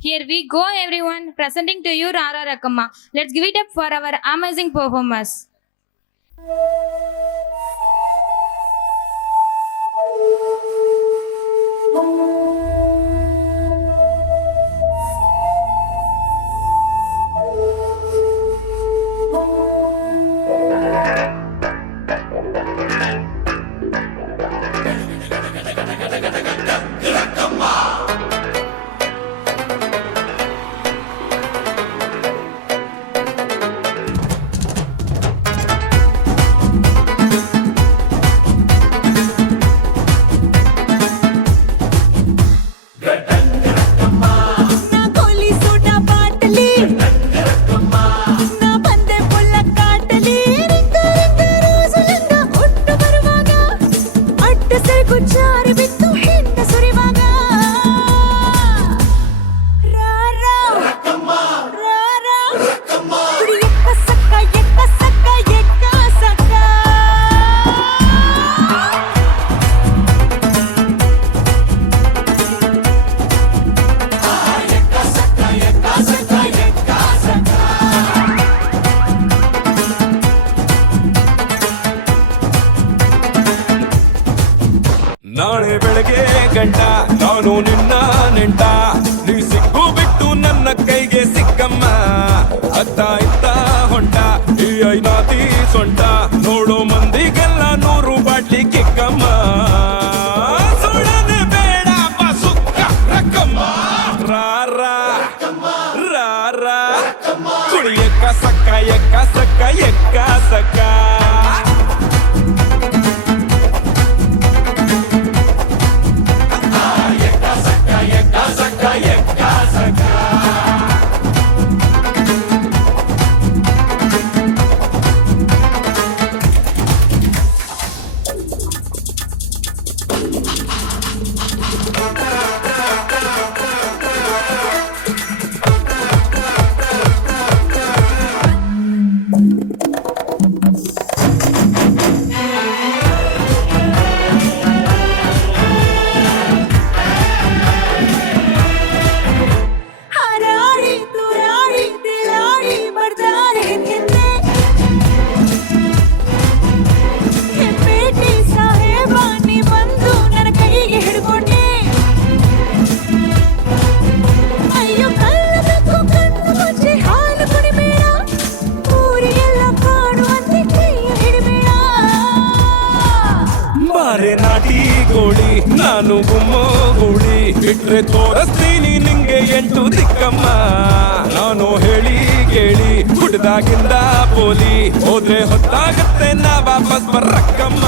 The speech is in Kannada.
Here we go, everyone. Presenting to you Rara Rakama. Let's give it up for our amazing performers. ನಾಳೆ ಬೆಳಗ್ಗೆ ಗಂಟ ನಾನು ನಿನ್ನ ನೆಂಟ ನೀ ಸಿಕ್ಕು ಬಿಟ್ಟು ನನ್ನ ಕೈಗೆ ಸಿಕ್ಕಮ್ಮ ಅತ್ತ ಇತ್ತ ಹೊಂಟ ಈ ಐನಾತಿ ಸೊಂಟ ನೋಡೋ ಮಂದಿಗೆಲ್ಲ 100 ಬಾಟ್ಲಿ ಕಿಕ್ಕಮ್ಮ ಸುಳ್ಳನೆ ಬೇಡ ಸುಕ್ಕ ರಕ್ಕಮ್ಮ ರಾರ ರಾರ ಕುಡಿ ಎಕ್ಕ ಸಕ್ಕ ಎಕ್ಕ ಸಕ್ಕ ಎಕ್ಕ ಸಕ್ಕ ನಾಟಿ ಗೋಳಿ ನಾನು ಗುಮ್ಮೋ ಗೂಳಿ ಬಿಟ್ರೆ ತೋರಿಸ್ತೀನಿ ನಿಂಗೆ 8 ದಿಕ್ಕಮ್ಮ ನಾನು ಹೇಳಿ ಕೇಳಿ ಹುಡ್ದಾಗಿಂದ ಪೋಲಿ ಹೋದ್ರೆ ಹೊತ್ತಾಗತ್ತೆ ನಾ ವಾಪಸ್ ಬರಕ್ಕಮ್ಮ